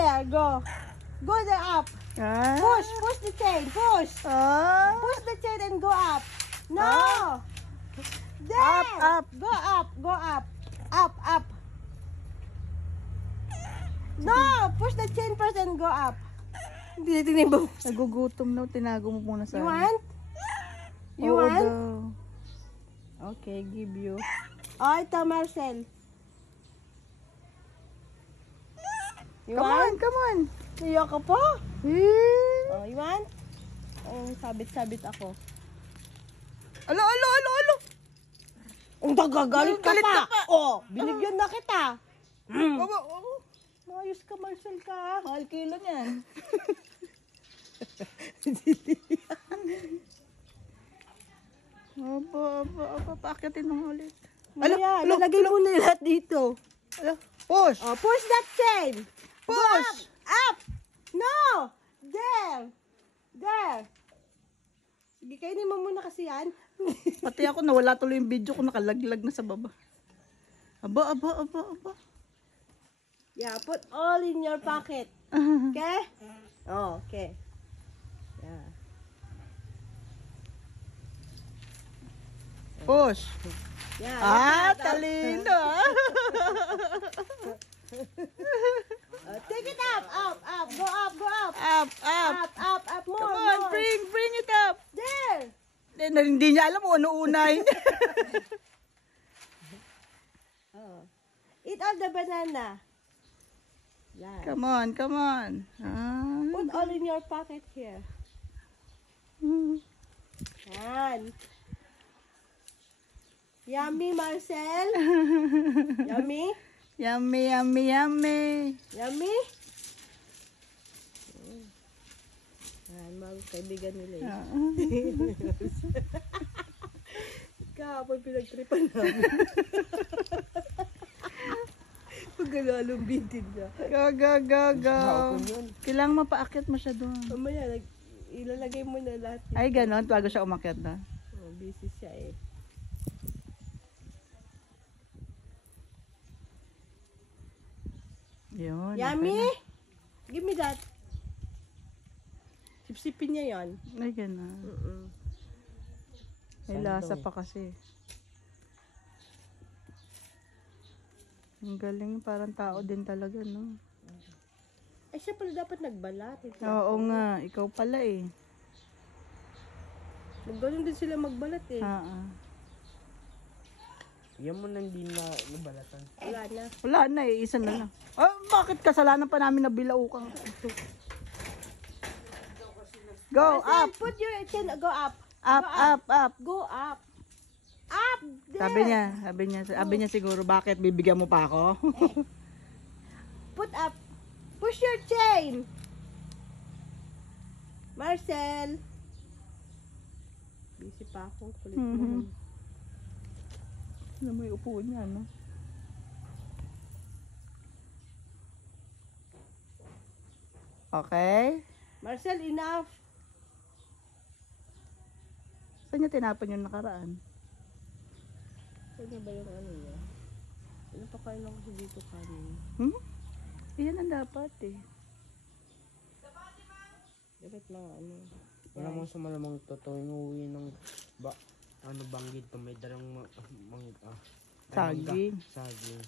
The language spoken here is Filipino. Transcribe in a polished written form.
there, go. Go there, up. Push the chain, push. Push the chain and go up. No. There. Up. Go up, go up. Up. No, push the chain first and go up. Hindi tinibok. Nagugutom na, tinago mo muna sa You want? You Oo want? daw. Okay, give you. Oh, ito, Marcel. You want? Come on. Niyo ka po? Eh. Oh, you want? Oh, sabit-sabit ako. Alo. Ang gagalit ka Galit pa. ka pa. Oh, binigyan na kita. Oo. Mayos ka, Marcel ka. Mahal kilo niyan. Opo. Paakyatin mo ulit. Mamaya, lalagay mo na lahat dito. Push. Oh, push that chain. Push. Up. No. There. Sige, kainin mo muna kasi yan. Pati ako nawala tuloy yung video ko, nakalaglag na sa baba. Aba. Yeah, put all in your pocket. Okay? Oh, okay. Yeah. Push. Yeah. Talino. Take it up. Go up. Up. More. Come on, more. bring it up. There. Hindi niya alam kung ano unay. Oh. Eat all the banana. Yeah. Come on. Put all in your pocket here. Yan. Yummy, Marcel. Yummy? Yummy. Yummy? Yan, mga kaibigan nila yun. Kahapon pinagtripan namin. Pagkalalong bintin niya. Go. Kailangan mapaakyat mo siya doon. Mamaya, ilalagay mo na lahat. Ay, ganon. Bago siya umakyat na. Oh, busy siya eh. Yun. Yummy? Give me that. Sipsipin niya yon. Ay, ganon. May lasa pa kasi. Ang galing, parang tao din talaga, no? Ay, siya pala dapat nagbalat. Oo nga, ikaw pala eh. Ganun din sila magbalat eh. Yan mo na hindi na nabalatan. Wala na Eh, isa na lang. Bakit kasalanan pa namin na bilaukan? Go, Marcel, up! put your chin, go up. Up! Go up. Up! There. Sabi niya siguro, bakit bibigyan mo pa ako? Put up. Push your chain. Marcel. Busy pa ako. Kulit mo. Alam mo yung upuan niya, no? Okay. Marcel, enough. Saan niya tinapon yung nakaraan? Saan ba yung ano niya? Ano pa kayo lang kasi dito kanin? Iyan ang dapat eh. Dapat mga ano. Wala mong sumalamang totoo inuwi ng banggit pa may dalang Saging. saging.